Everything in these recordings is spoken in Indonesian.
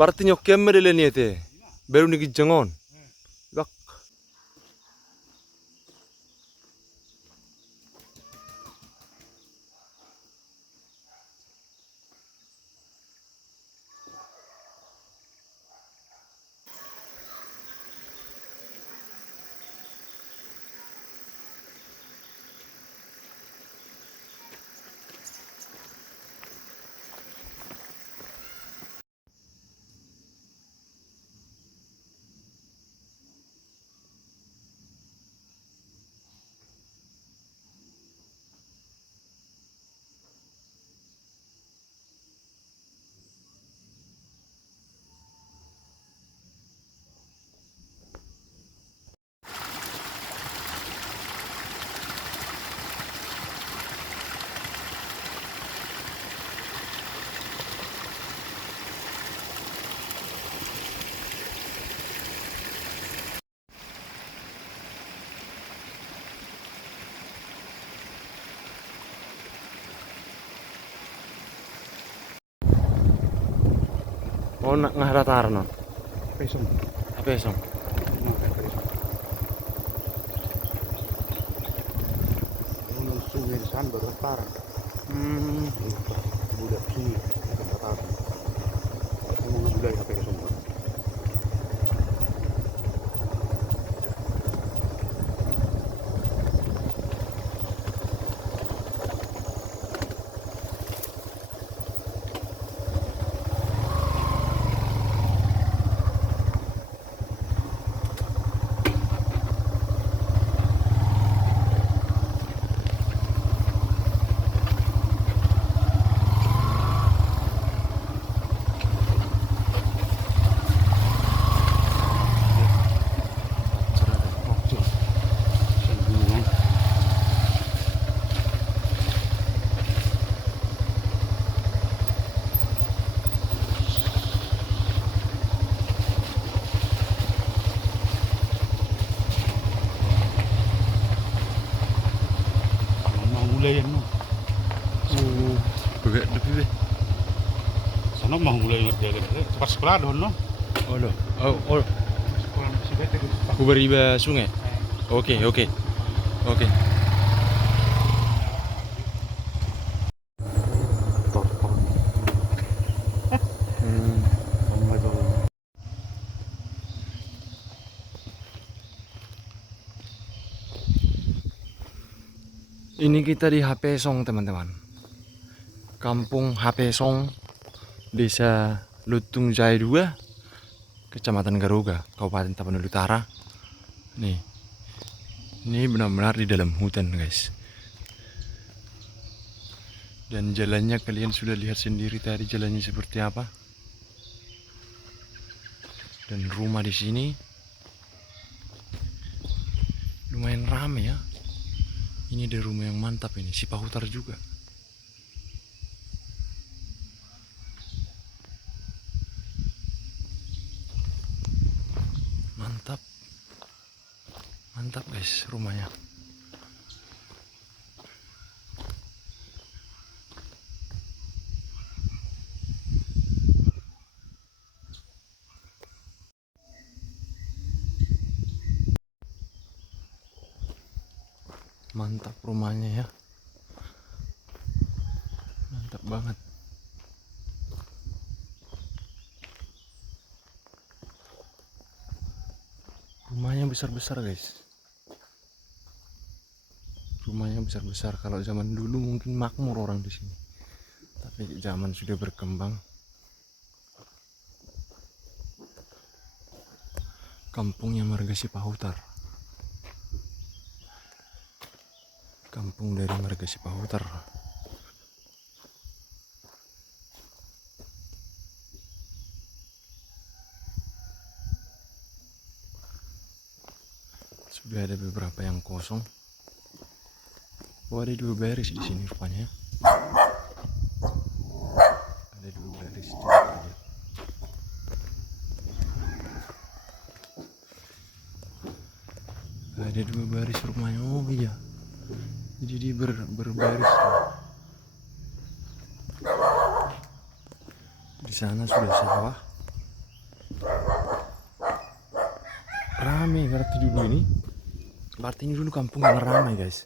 Berarti nyokem medele nih teh. Baru nih jangon. Bak. Oh nak ngahratar no. Pesong. Apa song? Unang sungai di sana berlebaran. Budak sungai ke atas. Kamu ngambil HP pesong. Mulai no. Begat lebih be. Sana mau mulai ngerti cepat sekolah dong no. Oh lo. Oh. Sekolah masih bete. Kuberiba sungai. Oke. Tor. Ini kita di HP Song teman-teman. Kampung HP Song, Desa Lutung Jaya 2, Kecamatan Garuga, Kabupaten Tapanuli Utara. Nih, ini benar-benar di dalam hutan guys. Dan jalannya kalian sudah lihat sendiri tadi jalannya seperti apa. Dan rumah di sini lumayan rame ya. Ini ada rumah yang mantap ini, si Pahutar juga. Mantap guys rumahnya. Mantap rumahnya ya. Mantap banget. Rumahnya besar-besar guys. Rumahnya besar-besar. Kalau zaman dulu mungkin makmur orang di sini. Tapi zaman sudah berkembang. Kampungnya Marga Sipahutar. Kampung dari Marga Sipahutar. Sudah ada beberapa yang kosong. Oh, ada 2 baris di sini rupanya. Ada 2 baris. Ada 2 baris rumahnya. Oh iya. Jadi dia berbaris. Di sana sudah sawah. rame berarti dulu ini. Berarti ini dulu kampung yang ramai guys.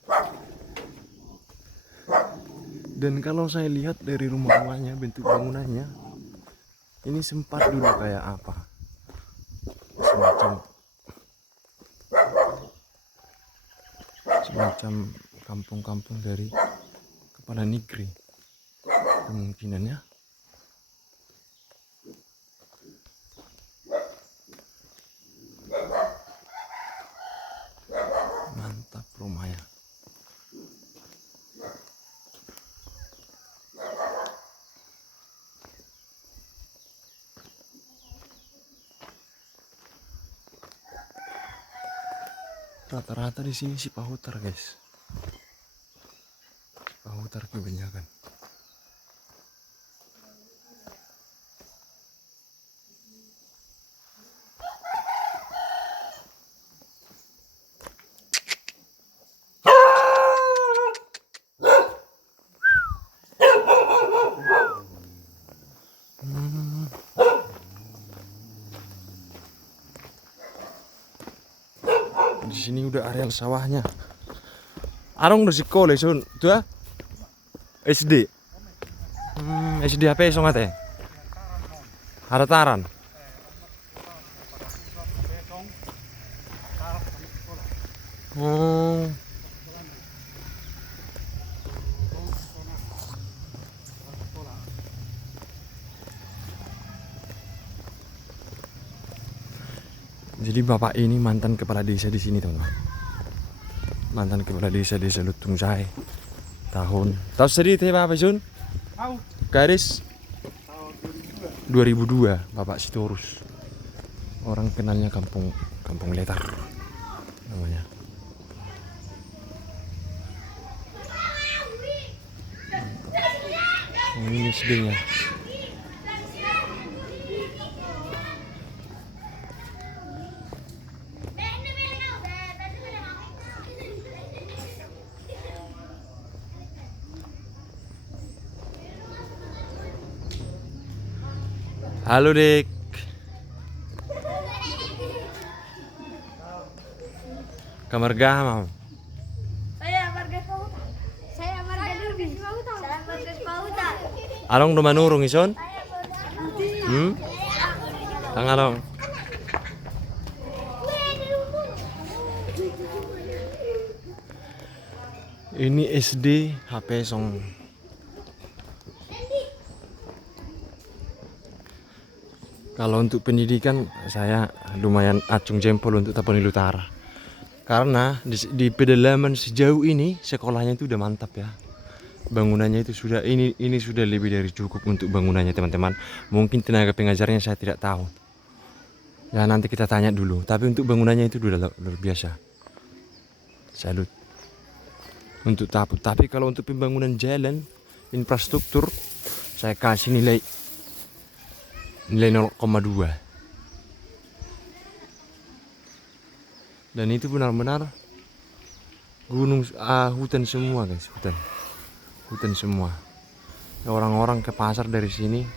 Dan kalau saya lihat dari rumah-rumahnya, bentuk bangunannya, ini sempat dulu kayak apa? Semacam kampung-kampung dari kepala negeri kemungkinannya. Mantap rumahnya. Rata-rata di sini si pahutar guys. Pahutar kebanyakan. Di sini udah areal sawahnya. Arong udah sekolah sun, tuh SD. SD apa song ate? Harataran. Oh. Jadi bapak ini mantan kepala desa di sini teman-teman. Mantan kepala desa Lutung Jai. Tahu sedih apa Sun? Tahu. Garis Tahun 2002 Bapak Sitorus. Orang kenalnya kampung Letar namanya. Ini sedihnya. Halo Dik. Kamar mau. Saya Margas Pautan. Saya Margas Durbi. Saya Margas Pautan. Along do manurung ison? Kang Along. Ini SD HP Song. Kalau untuk pendidikan saya lumayan acung jempol untuk Tapanuli Utara. Karena di pedalaman sejauh ini sekolahnya itu udah mantap ya. Bangunannya itu sudah ini sudah lebih dari cukup untuk bangunannya teman-teman. Mungkin tenaga pengajarnya saya tidak tahu. Ya nanti kita tanya dulu. Tapi untuk bangunannya itu udah luar biasa. Salut. Untuk tapu. Tapi kalau untuk pembangunan jalan, infrastruktur, saya kasih nilai 0,2. Dan itu benar-benar gunung, hutan semua guys, hutan semua. Orang-orang ke pasar dari sini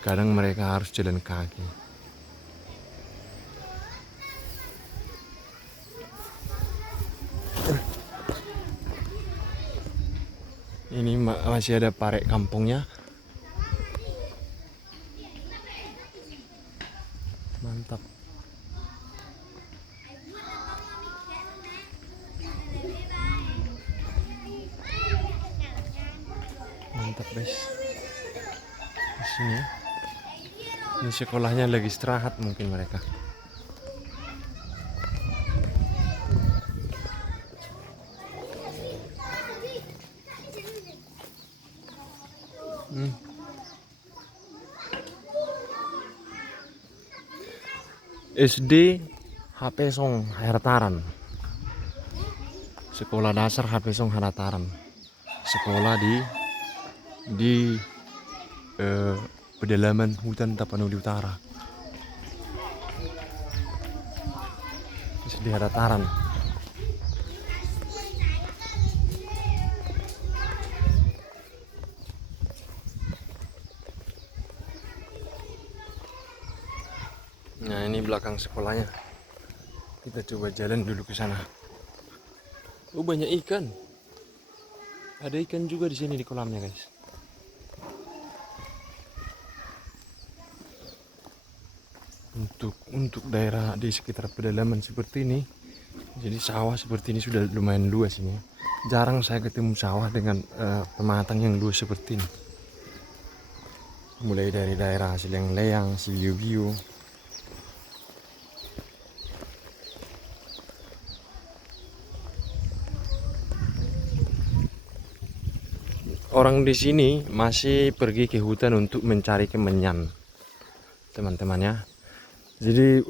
kadang mereka harus jalan kaki. Ini masih ada parek kampungnya. Mantap. Mantap guys. Di sini ya. Ini sekolahnya lagi istirahat mungkin mereka. SD HP Song Harataran. Sekolah dasar HP Song Harataran. Sekolah di pedalaman hutan Tapanuli Utara. SD Harataran. ini belakang sekolahnya. Kita coba jalan dulu ke sana. Oh, banyak ikan. Ada ikan juga di sini di kolamnya, guys. Untuk daerah di sekitar pedalaman seperti ini, jadi sawah seperti ini sudah lumayan luas ini. Jarang saya ketemu sawah dengan pematang yang luas seperti ini. Mulai dari daerah Sileng-Leang, Sibiu-biu. Orang di sini masih pergi ke hutan untuk mencari kemenyan, teman-temannya. Jadi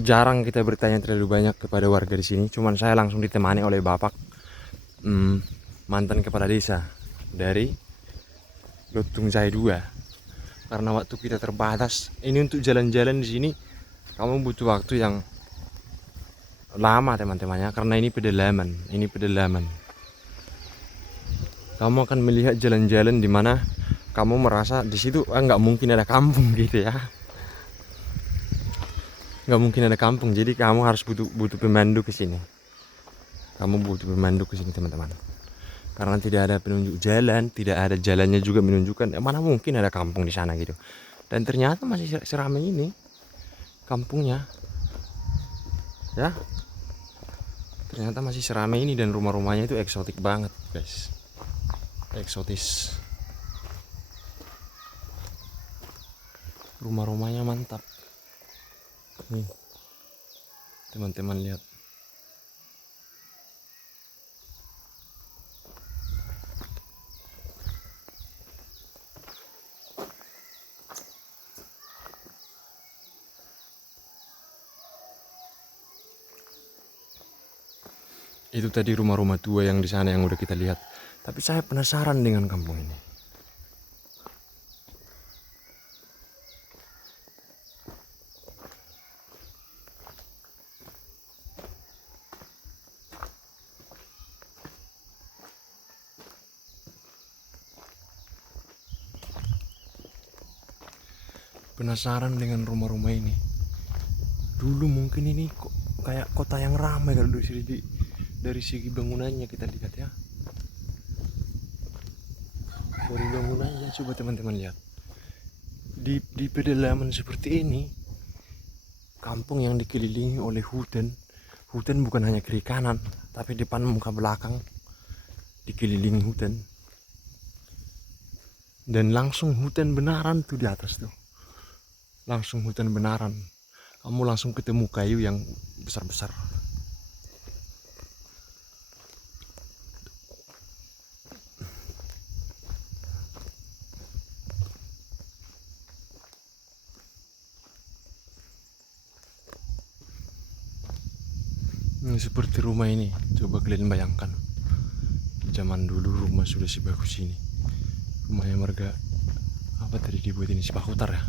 jarang kita bertanya terlalu banyak kepada warga di sini. Cuman saya langsung ditemani oleh bapak mantan kepala desa dari Lutung Jaya 2. Karena waktu kita terbatas, ini untuk jalan-jalan di sini kamu butuh waktu yang lama, teman-temannya, karena ini pedalaman. Kamu akan melihat jalan-jalan di mana kamu merasa di situ nggak mungkin ada kampung gitu ya. Nggak mungkin ada kampung, jadi kamu harus butuh pemandu ke sini. Teman-teman. Karena tidak ada penunjuk jalan, tidak ada jalannya juga menunjukkan mana mungkin ada kampung di sana gitu. Dan ternyata masih seramai ini kampungnya. Ya. Ternyata masih seramai ini dan rumah-rumahnya itu eksotik banget, guys. Eksotis. Rumah-rumahnya mantap. Nih, teman-teman lihat. Itu tadi rumah-rumah tua yang di sana yang udah kita lihat. Tapi saya penasaran dengan kampung ini. Penasaran dengan rumah-rumah ini. Dulu mungkin ini kok kayak kota yang ramai kalau dari segi bangunannya kita lihat ya. Dari bangunannya coba teman-teman lihat. Di pedalaman seperti ini, kampung yang dikelilingi oleh hutan. Hutan bukan hanya kiri kanan, tapi depan muka belakang dikelilingi hutan. Dan langsung hutan benaran tuh di atas tuh. Langsung hutan benaran. Kamu langsung ketemu kayu yang besar-besar. Ini seperti rumah ini. Coba kalian bayangkan. Zaman dulu rumah sudah sebagus ini. Rumahnya warga apa tadi dibuat ini, Cipakutar ya.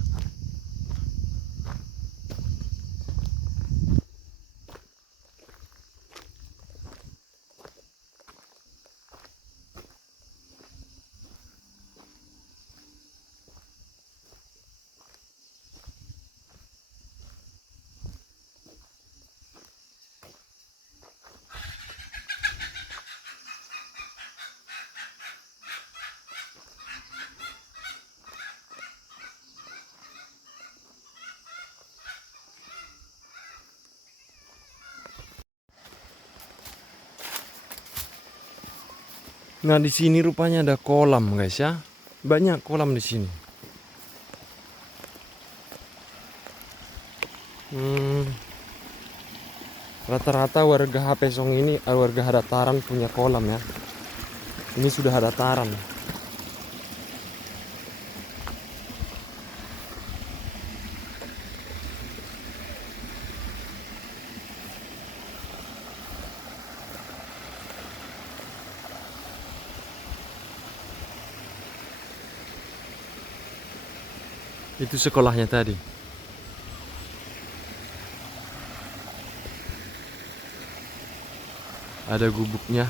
Nah, di sini rupanya ada kolam, guys ya. Banyak kolam di sini. Rata-rata warga Hapesong ini, warga Hadataran punya kolam ya. Ini sudah Hadataran. Itu sekolahnya tadi. Ada gubuknya.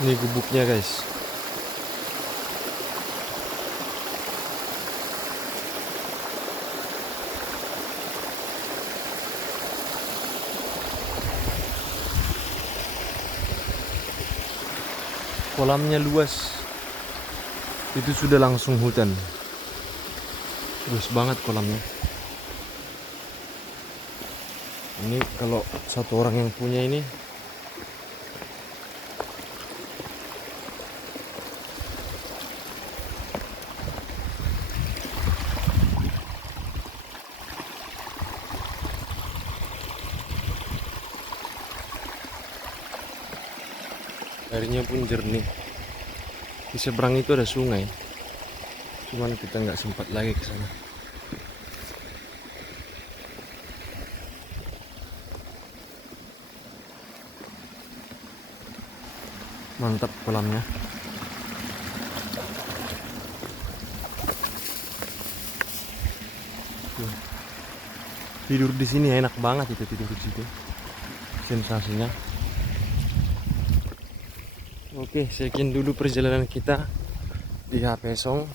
Ini gubuknya guys. Kolamnya luas. Itu sudah langsung hutan. Luas banget kolamnya. Ini kalau satu orang yang punya ini airnya pun jernih. Di seberang itu ada sungai. Cuman kita nggak sempat lagi ke sana. Mantap kolamnya. Tuh. Tidur di sini enak banget itu, tidur di situ. Sensasinya. Oke, sekian dulu perjalanan kita di HP Song.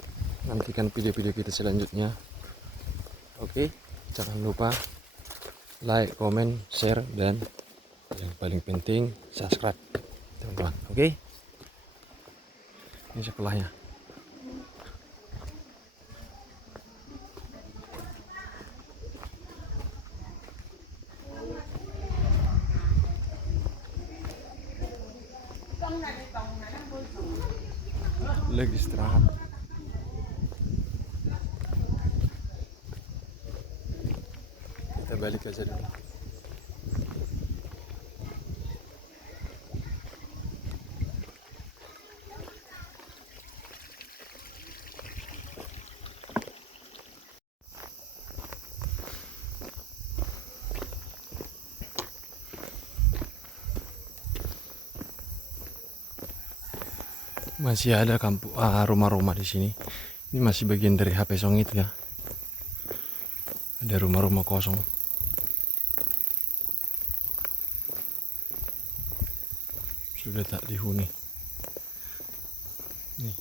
Nantikan video-video kita selanjutnya. Oke, jangan lupa like, comment, share, dan yang paling penting subscribe, teman-teman. Oke, ini sekolahnya. Lagi istirahat. Kita balik aja dulu. Masih ada kampung rumah-rumah di sini. Ini masih bagian dari HP Song itu ya. Ada rumah-rumah kosong. Sudah tak dihuni. Nih.